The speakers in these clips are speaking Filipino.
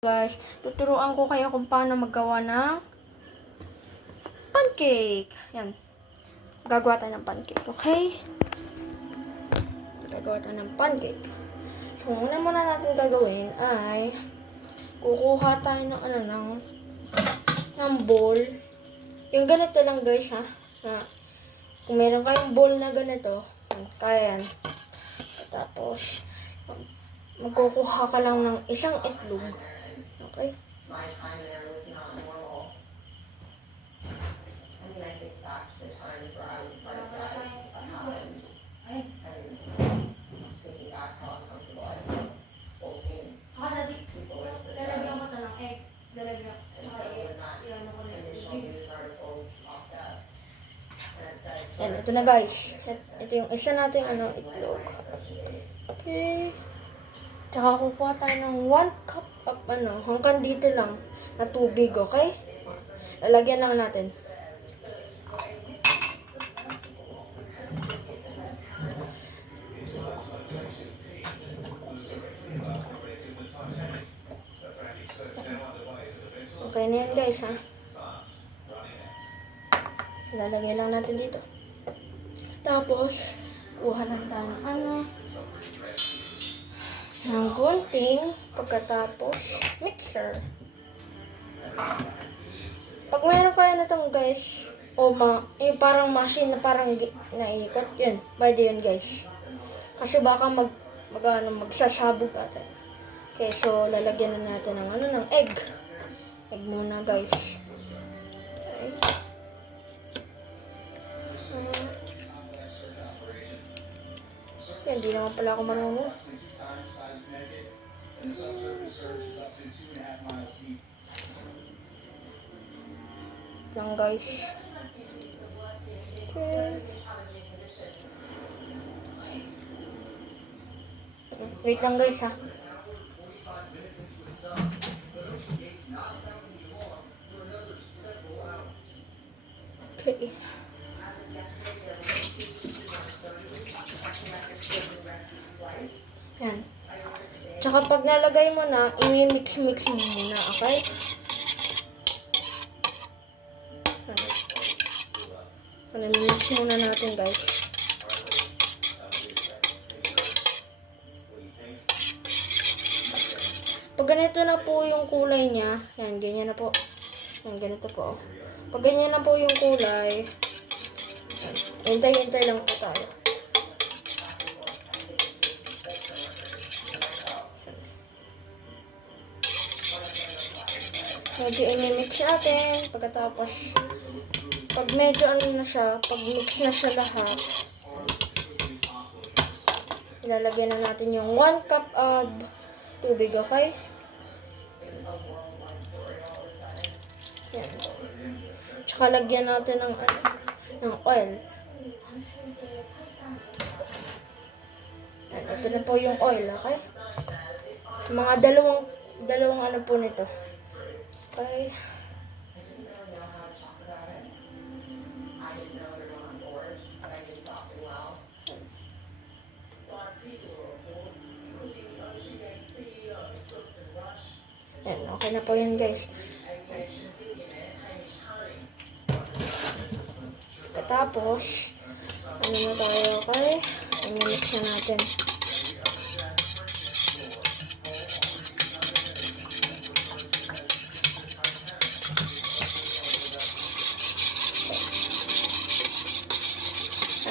Guys, tuturuan ko kayo kung paano maggawa ng pancake. Yan. Gagawa tayo ng pancake, okay? Gagawa tayo ng pancake. So, una muna natin gagawin ay kukuha tayo ng bowl. Yung ganito lang guys ha. Kung meron kayong bowl na ganito, kaya yan. Tapos, magkukuha ka lang ng isang itlog. Okay. My time there was not normal. I mean, I think back to the times where I was part of that happened. And thinking back how uncomfortable I felt holding people with this stuff. And so when that initial news article popped up, and it said, Yan, ito na guys. Ito yung isa nating itlog. Okay. Tsaka kukuha tayo ng 1 cup of hanggang dito lang na tubig, okay? Lalagyan lang natin. Okay na yan guys, ha? Lalagay lang natin dito. Tapos, kuha lang tayo ng gunting, pagkatapos mixer. Pag mayroon kayo na itong guys, yung parang machine na parang naiikot, yun, pwede yun guys. Kasi baka magsasabog ata. Okay, so lalagyan na natin ng egg. Egg muna guys. Okay. Hindi naman pala ako marunong. Lang guys. Okay. Wait lang guys ha. Okay. Yan. Tsaka pag nalagay mo na, i-mix-mix mo muna, okay? I-mix muna natin, guys. Pag ganito na po yung kulay niya, yan, ganyan na po. Yan, ganito po. Pag ganyan na po yung kulay, hintay-hintay lang po tayo. Medyo i-mix natin. Pagkatapos, pag medyo na siya, pag mix na siya lahat, ilalagay na natin yung 1 cup of tubig, okay? Yan. Tsaka lagyan natin ng oil. Yan, ito na po yung oil, okay? Mga dalawang po nito. Okay. Yan, okay na po yun guys. Tapos, na tayo, okay? I-mix na natin.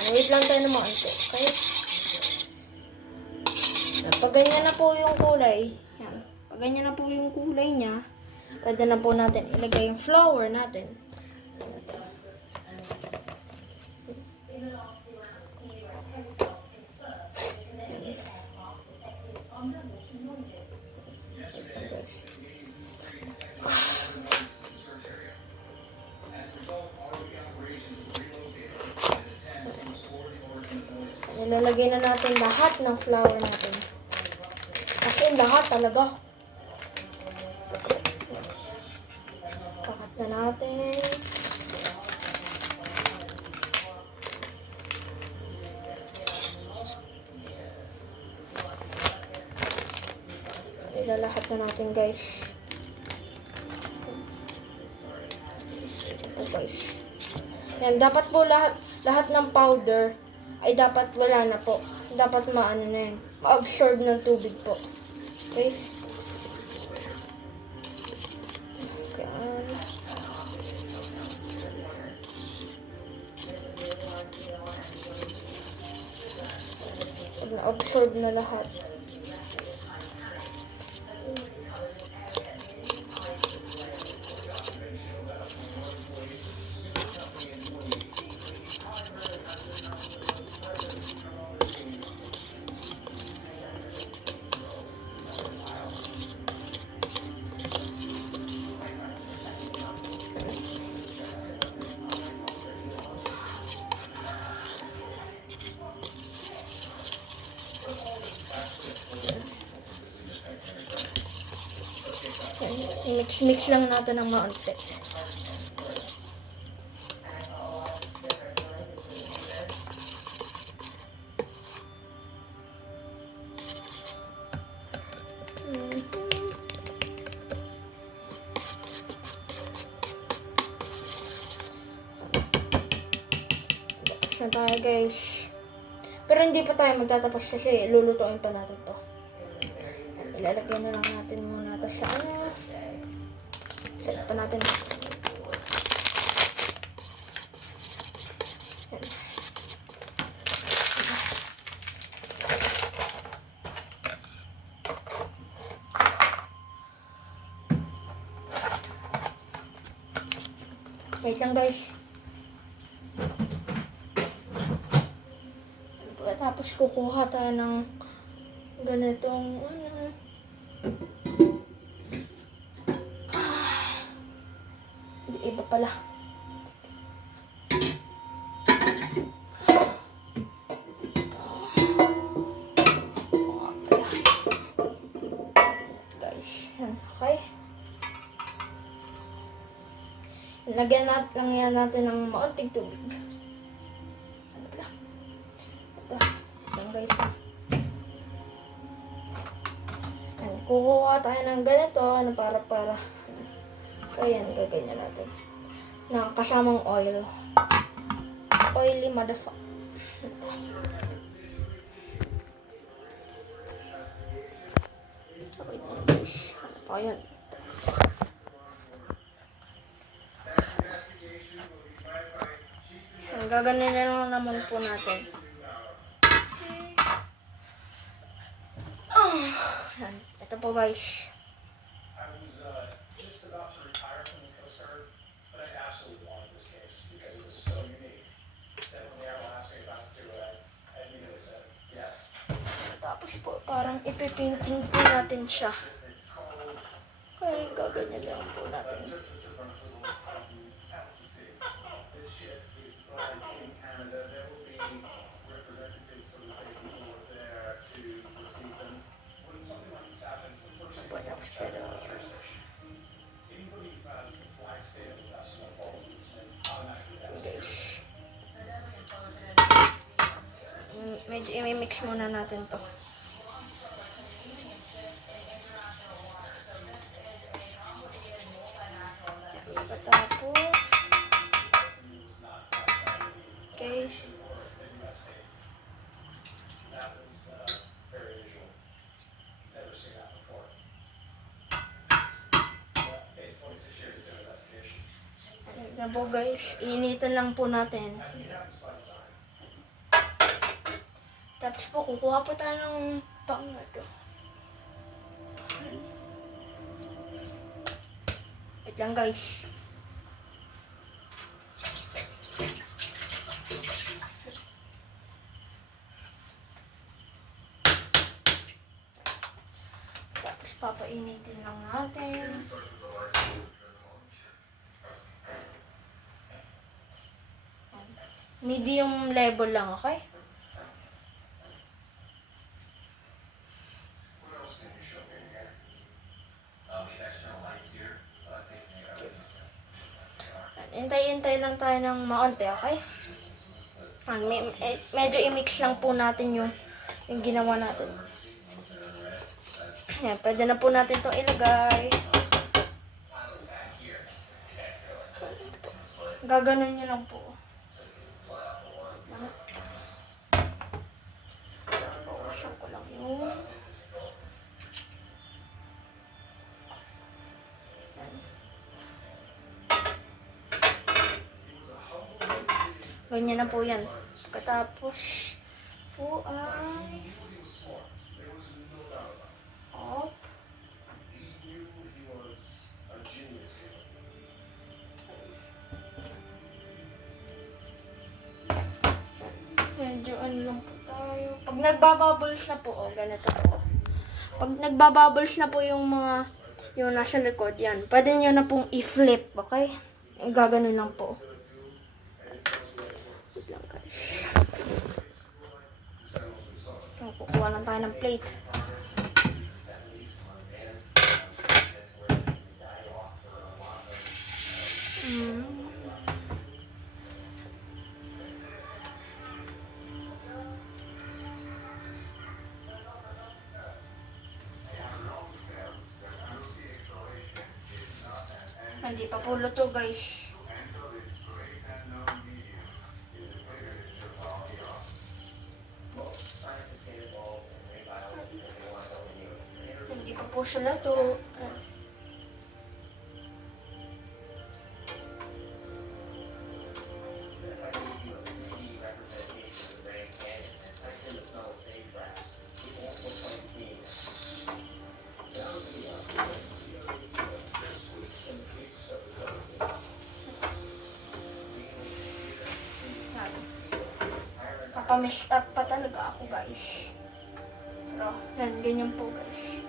Wait lang tayo ng mga ito, okay? Pag ganyan na po yung kulay, yan. Pag ganyan na po yung kulay niya, pwede na po natin ilagay yung flour natin. Nilalagay na natin lahat ng flour natin. Kasi lahat talaga. Kakat na natin. Ilalahat na natin guys. po guys. Yan, dapat po lahat ng powder ay dapat wala na po. Dapat maano na yun. Ma-absorb ng tubig po. Okay? Yan. Pag na-absorb na lahat. Mix lang natin ng maunti. Buksan tayo guys. Pero hindi pa tayo magtatapos kasi lulutuin pa natin to. Ilalagay na lang natin muna ito sa ano. Set pa natin. Yan. Wait lang guys. Tapos kukuha tayo ng ganitong ano. Iba pala. Guys, yan. Okay. Lagyan natin ng maunting tubig. Ano pala? Ito. Yan guys. Yan. Kukuha tayo ng ganito. Ano para. Ayan, gaganyan natin. Na kasamang oil. Oily motherfucker. Okay na guys. Ano pa yan? Gaganyan na lang naman po natin. Yan. Ito po guys. Tapos po, parang ipipainting po natin siya. Okay, gaganyan lang po natin. Medyo i-mix muna natin to. Tapos, okay. Ayan na po guys, initan lang po natin. Tapos po, kukuha po tayo ng pang ito. Wait lang guys. Tapos papainitin lang natin. Medium level lang, okay? Hintay-hintay lang tayo ng maunti, okay? Medyo i-mix lang po natin yung ginawa natin. Yan, pwede na po natin itong ilagay. Gaganon nyo lang po. Bawasan ko lang yung... Ganyan na po yan. Pagkatapos po ay... Off. Medyo ano lang po tayo. Pag nagbabubbles na po, oh, ganito po. Pag nagbabubbles na po yung mga, yung nasa likod, yan. Pwede nyo na pong i-flip, okay? Gaganon lang po. Wait lang guys. So, kukuha lang tayo ng plate. Hindi pa po luto guys. Hindi pa po siya luto. Napamiss up pa talaga ako guys. Pero, yan, ganyan po guys.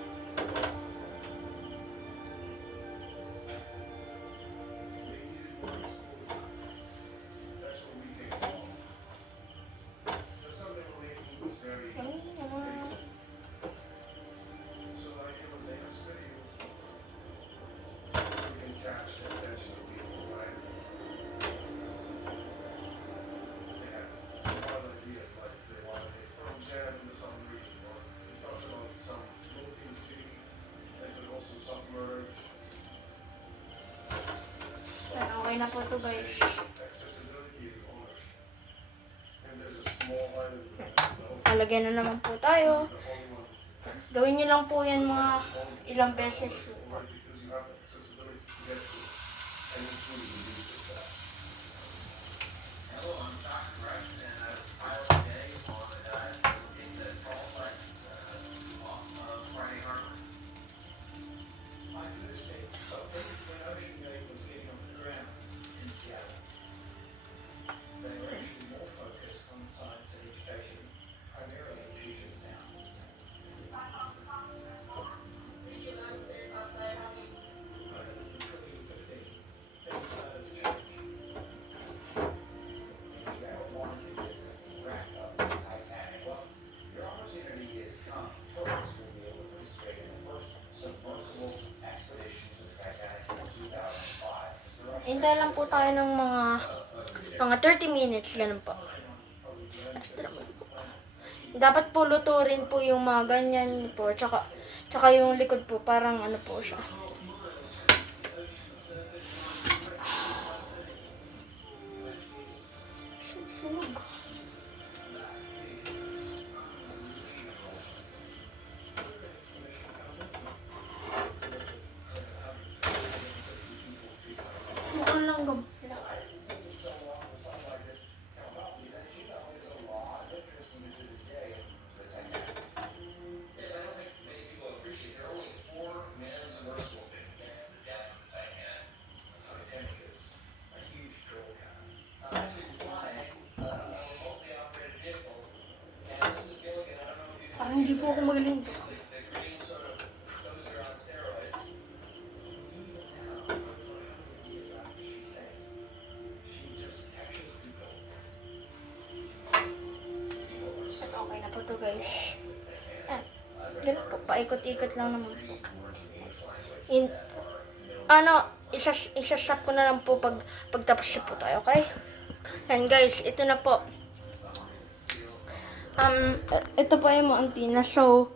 Okay na po ito guys. Alagyan na naman po tayo. Gawin nyo lang po yan mga ilang beses. Hintay lang po tayo ng mga 30 minutes, ganun po. Dapat po luto rin po yung mga ganyan po, tsaka yung likod po, parang ano po siya. Sunog. Mukhang langgam. Parang hindi po ako magaling. At okay na po to guys. Ganun po, paikot-ikot lang naman po. Isasap ko na lang po pagtapos siya po tayo, okay? And guys, ito na po. Ito po yung Mountina. So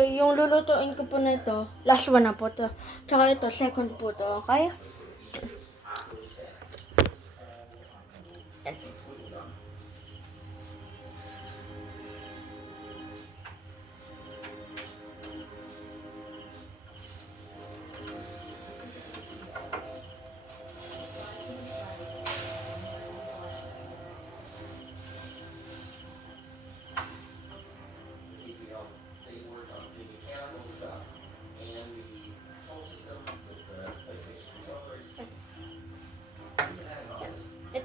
yung lulutuin ko po na ito, last one na po to. Tsaka ito, second po to, okay?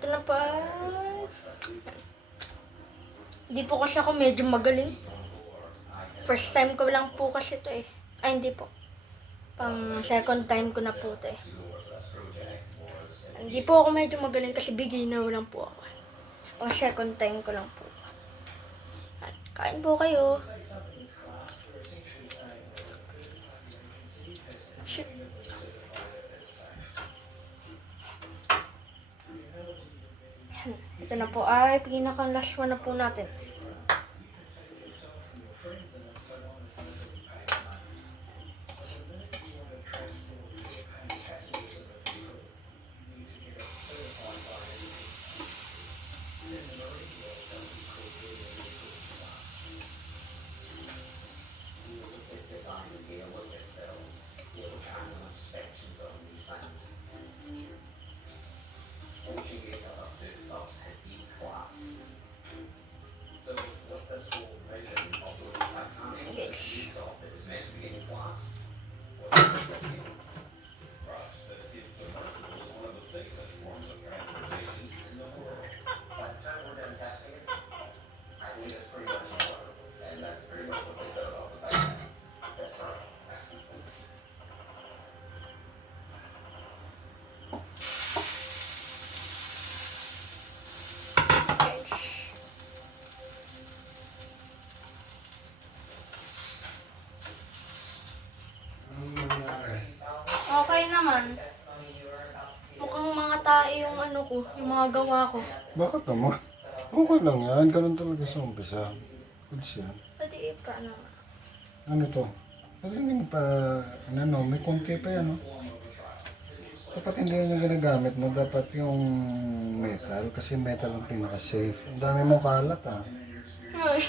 Ito na pa. Hindi po kasi ako medyo magaling. First time ko lang po kasi ito eh. Ay, hindi po. Pang second time ko na po ito eh. Hindi po ako medyo magaling kasi beginner lang po ako. Pang second time ko lang po. At kain po kayo. Shit. Ito na po ay pinaka-last one na po natin. Guys. Guys. Okay naman. Mukhang mga tae yung ano ko, yung mga gawa ko. Bakit naman? Okay lang yan. Ganun talaga sa umpisa. Goods yan. Pwede ipa na. Ano to? Kasi hindi mo pa, ano, may konti pa yan, no? Dapat hindi yan yung ginagamit mo. Dapat yung metal. Kasi metal ang pinaka-safe. Ang dami mong kalat, ah. Ay.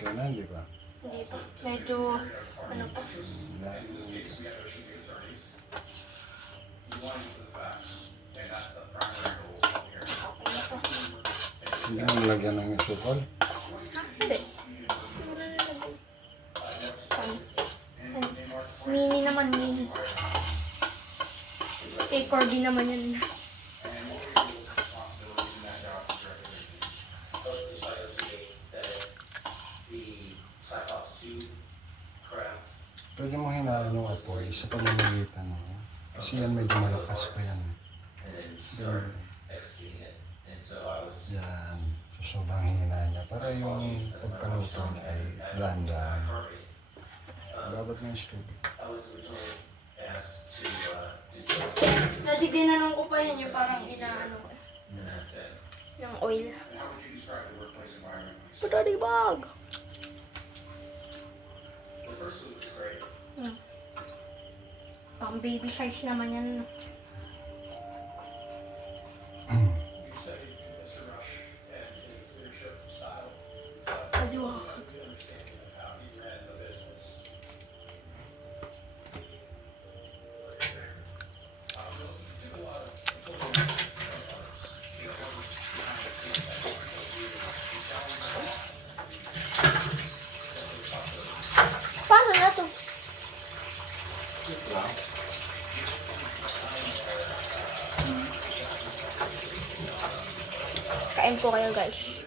Ganun, di ba? Hindi pa. Medyo, ano pa. Yan. Okay na pa. Hindi mo nilagyan ng sukol. Hindi. Mini naman, mini. A-core naman yan. Pwede mo hinaan ng apoy sa pamamagitan mo. Kasi yan medyo malakas pa yan. Yan. Yan. So, sobrang hina niya. Para yung pagkaluto niya ay dahan-dahan. Babat mo yung stove. Dati dinanong ko pa yun yung parang inaano ko. Ng oil. Putari bag! Pang baby size naman yan. Adiwa. Paano na to? Kain po kayo guys.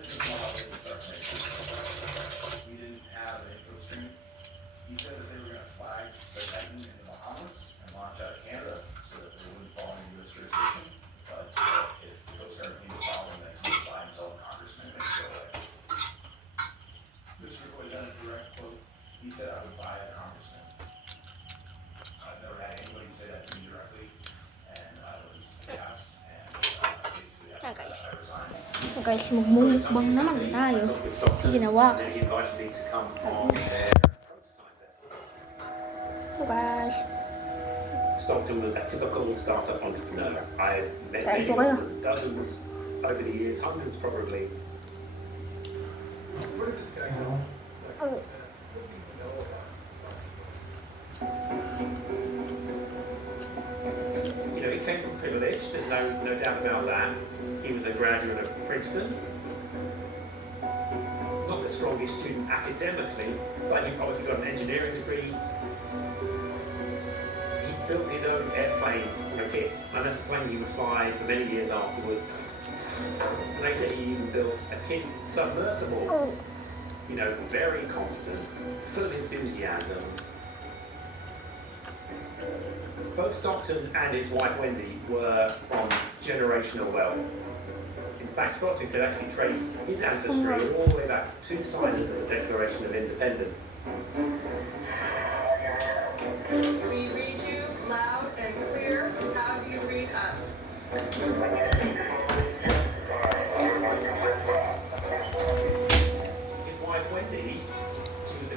Yan guys. Yan guys, magmumukbang naman tayo. Ginawa ko. So guys. Stockton was a typical startup entrepreneur. I met Kain many po kayo. of them, dozens over the years, hundreds probably. Where did this guy go? Oh. You know, he came from privilege, there's no doubt about that. He was a graduate of Princeton. Not the strongest student academically, but he obviously got an engineering degree. He built his own airplane from a kit, and that's a plane he would fly for many years afterward. Later, he even built a kit submersible. You know, very confident, full of enthusiasm. Both Stockton and his wife Wendy were from generational wealth. In fact, Stockton could actually trace his ancestry all the way back to two signers of the Declaration of Independence. We read you loud and clear. How do you read us? His wife Wendy, she was the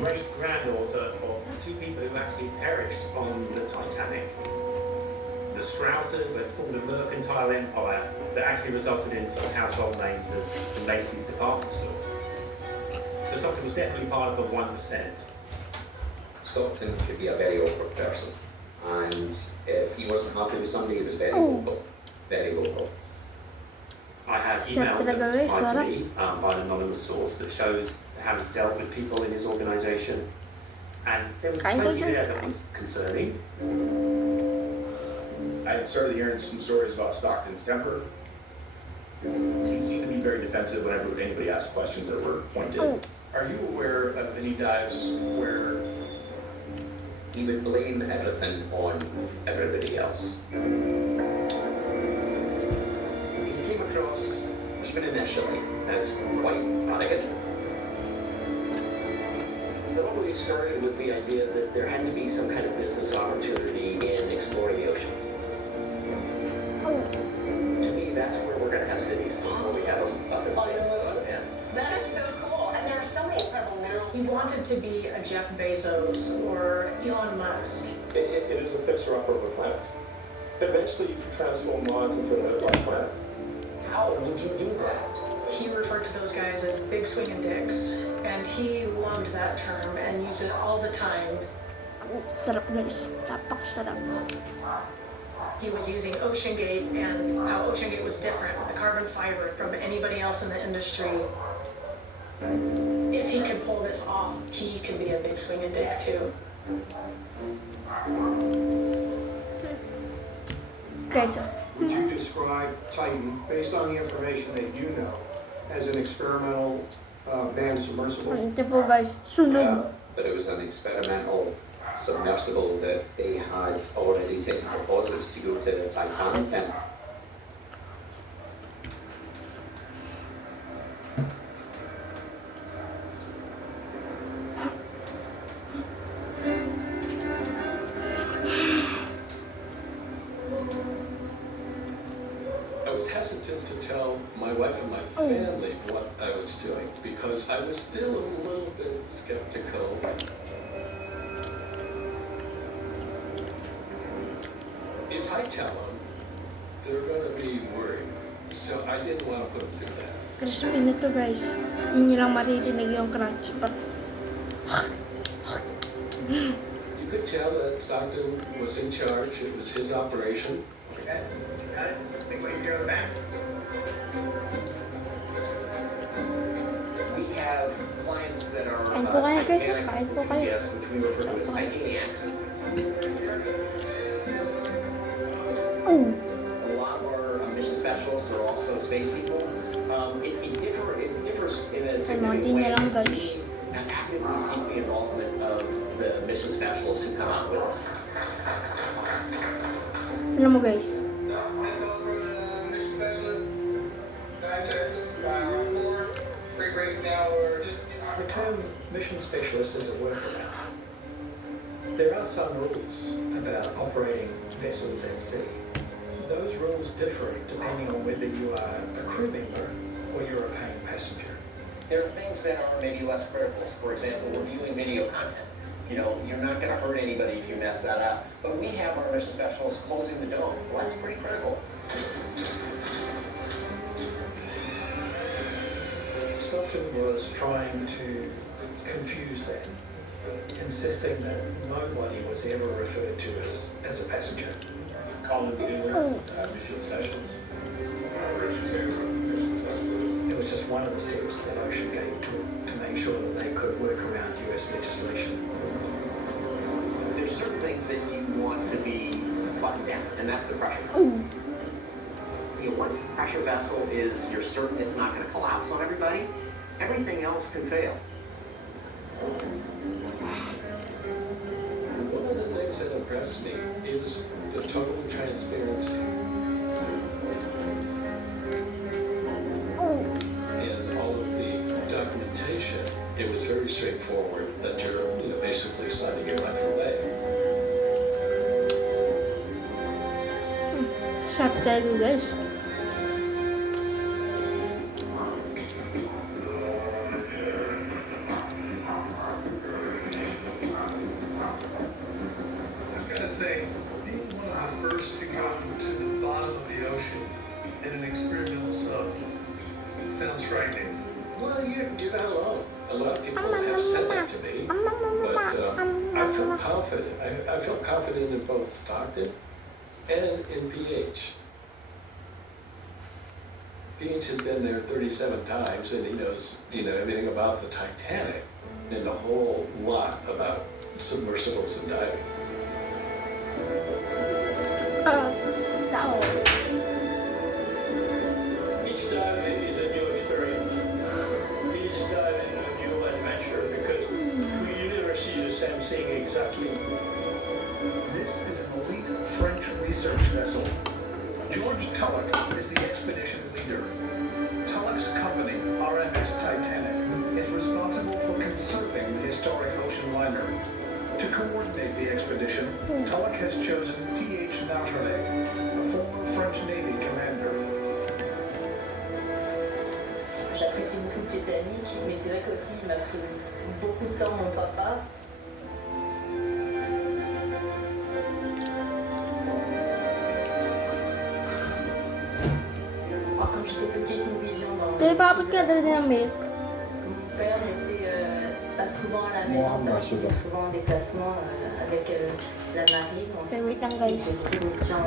great-granddaughter of two people who actually perished on the Titanic. The Strausses had formed a mercantile empire that actually resulted in such household names as the Macy's department store. So Stockton was definitely part of the 1%. Stockton could be a very awkward person, and if he wasn't happy with somebody, he was very vocal, very vocal. I have emails that were supplied to me by an anonymous source that shows how he dealt with people in his organisation, and there was plenty there that was concerning. I had started hearing some stories about Stockton's temper. He seemed to be very defensive whenever anybody asked questions that were pointed. Are you aware of any dives where He would blame everything on everybody else. He came across, even initially, as quite arrogant. It always started with the idea that there had to be some kind of business opportunity in exploring the ocean. To me, that's where we're going to have cities before we have them up in space. Yeah. That is so cool. And there are so many incredible minerals. He wanted to be a Jeff Bezos or Elon Musk. It is a fixer-upper of the planet. Eventually, you can transform Mars into another black planet. How would you do that? He referred to those guys as big swinging dicks, and he loved that term and used it all the time. Sarap guys. Napakasarap. He was using OceanGate and how OceanGate was different with the carbon fiber from anybody else in the industry. If he could pull this off, he could be a big swinging dick too. Okay, so. Would you describe Titan, based on the information that you know, as an experimental manned submersible? Ito po guys. Sunog. But it was an experimental submersible that they had already taken deposits to go to the Titanic in. I was hesitant to tell my wife and my family what I was doing because I was still a little bit skeptical. If I tell them, they're going to be worried. So I didn't want to put them through that. Crispy nito guys. Hindi nyo lang maririnig yung crunch. But You could tell that Stockton was in charge. It was his operation. Okay, got it. Think what you can do on the back. We have clients that are Kain po kayo, guys. Titanic Kain po kayo. enthusiasts, which we refer to as Titaniacs. A lot of our mission specialists are also space people. It differs in a significant way. na lang, guys. We actively seek the involvement of the mission specialists who come out with us. alam mo guys. Mission specialist, digest, report, breakdown, or just. The term mission specialist is a workaround. There are some rules about operating vessels at sea. Those rules differ depending on whether you are a crew member or you're a paying passenger. There are things that are maybe less critical. For example, reviewing video content. You know, you're not going to hurt anybody if you mess that up. But we have our mission specialists closing the dome. Well, that's pretty critical. Stockton was trying to confuse them, insisting that nobody was ever referred to as a passenger. Colin Taylor, mission specialist. Richard Taylor, mission specialist. It was just one of the steps that OceanGate took. making sure that they could work around US legislation. There's certain things that you want to be buttoned down, and that's the pressure vessel. You know, once the pressure vessel is, you're certain it's not going to collapse on everybody, everything else can fail. One of the things that impressed me is the total transparency. In all of the documentation, it was very straightforward that you're, basically signing your life away. Sarap talaga guys. I've got to say, being one of the first to go to the bottom of the ocean in an experimental sub sounds frightening. Well, you're not alone. A lot of people have said that to me, but I felt confident. I felt confident in both Stockton and in PH. PH has been there 37 times, and he knows, everything about the Titanic and a whole lot about submersibles and diving. Tao. Each dive is a new experience. Each dive is a new adventure because you never see the same thing exactly. This is an elite French research vessel. George Tulloch is the expedition leader. Tulloch's company, RMS Titanic, is responsible for conserving the historic ocean liner. To coordinate the expedition, Tulloch has chosen P.H. Nargelet, a former French Navy commander. J'apprécie beaucoup le Titanic, mais c'est vrai qu'aussi il m'a pris beaucoup de temps mon papa. Alors, quand j'étais petite, nous vivions dans Kaya paabot ka dali ng milk. Mon père n'était pas souvent à la maison parce qu'il était souvent en déplacement avec la marine. Okay, wait lang Il guys. faisait beaucoup de missions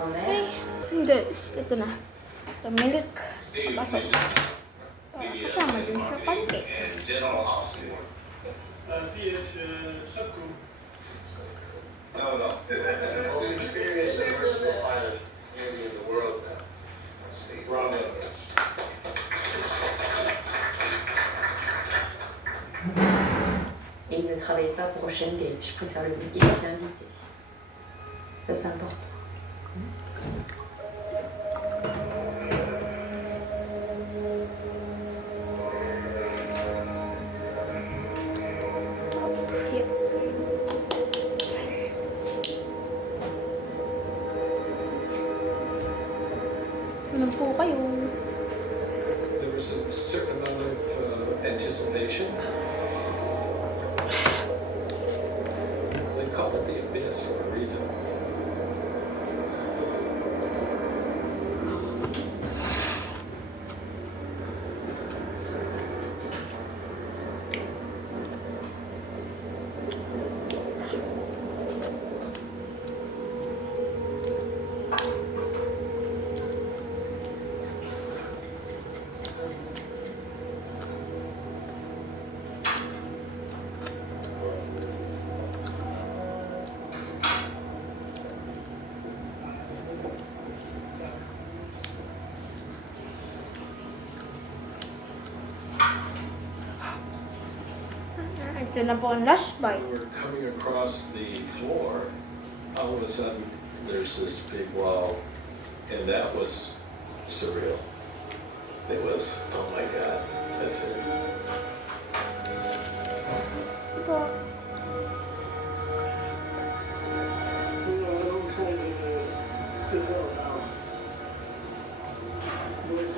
en mer. Okay, guys, ito na. The milk. Pasok. Kasama dun sa pancake. PH subgroup. Most experienced submersible pilot maybe in the world now. Bravo. Et il ne travaillait pas pour Ocean Gate, je préfère le dire. Il était invité. Ça, c'est important. Yep. Ano po kayo? There was a certain amount of anticipation. They call it the abyss for a reason. Ito na po ang last bite. We were coming across the floor. All of a sudden, there's this big wall, and that was surreal. It was, oh my God, that's it. Ito.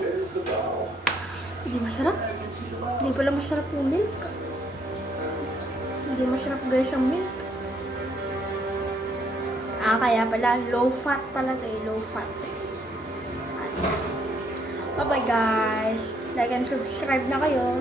There's the bow. Hindi masarap. Hindi pala masarap yung milk. Hindi masarap guys ang milk. Kaya pala low fat pala to low fat. Bye bye guys. Like and subscribe na kayo.